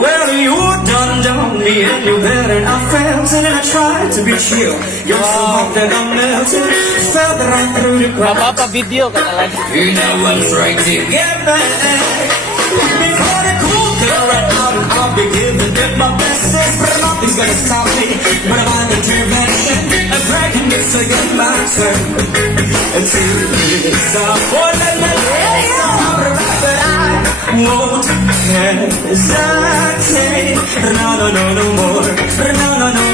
Well, you done me and you better and I felt it and I tried to be chill. You're so hot that I'm melting. Felt right through the crowd. Mapapa-video ka talaga. You know I'm trying to get back. Before the cool girl right out, I'll be giving it my best. But nothing's gonna stop me. But I'm on intervention. I'm dragging this again my turn. Until it's up for the night. But I won't hesitate. No more.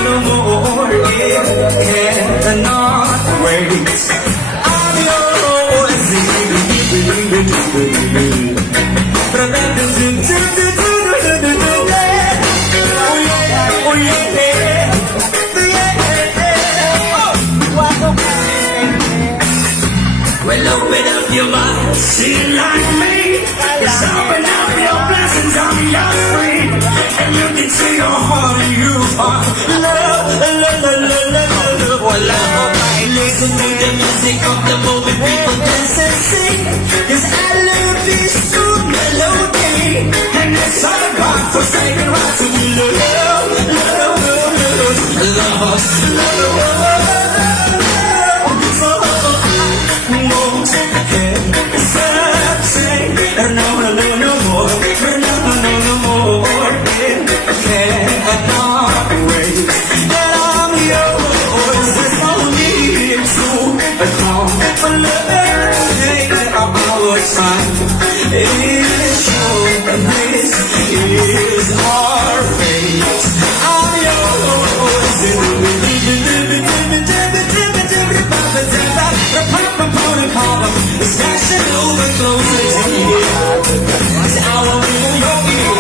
No more. It cannot wait. I'm yours. Well, open up your mind, see it like me. Just open up your blessings on your screen, and you can see your heart and you find love. Listen to the music of the moment, people dance and sing. 'Cause I love this sweet melody, and it's all about forsaken right to be is our fate. I'm yours. The station overflows the tears. I will be your ear.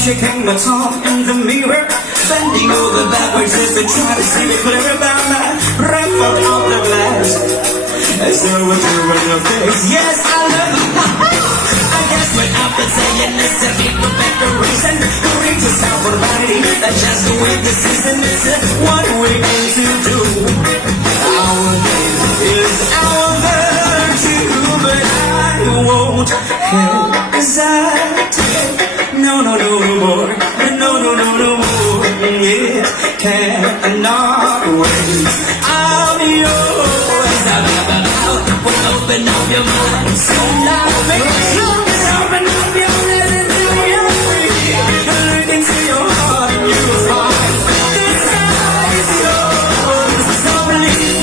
Shaking my tongue in the mirror, bending over backwards just to try to see me clear about my breath out the glass. As though we're doing your face. Yes, I love you. I guess what I've been saying is to keep a better reason to reach a sound variety. That's just the way the season is. What we're going to do. Our name is our virtue, but I won't hesitate. No more. No more. It cannot wait. I'm yours. Open up your mind. So now, baby, open up your mind and do your thing. Look into your heart and you'll find this side is yours.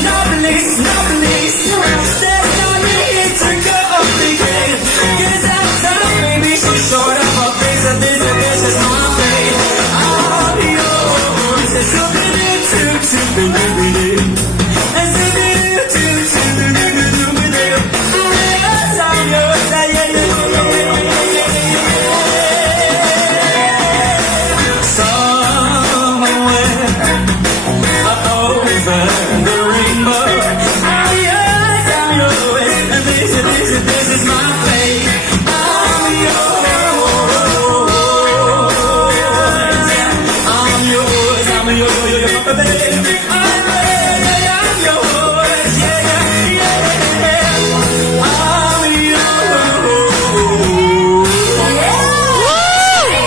No police. There's no need to complicate. 'Cause that time, baby, so short of a face of this is my fate. I'm yours. It's something to I'm yours, baby.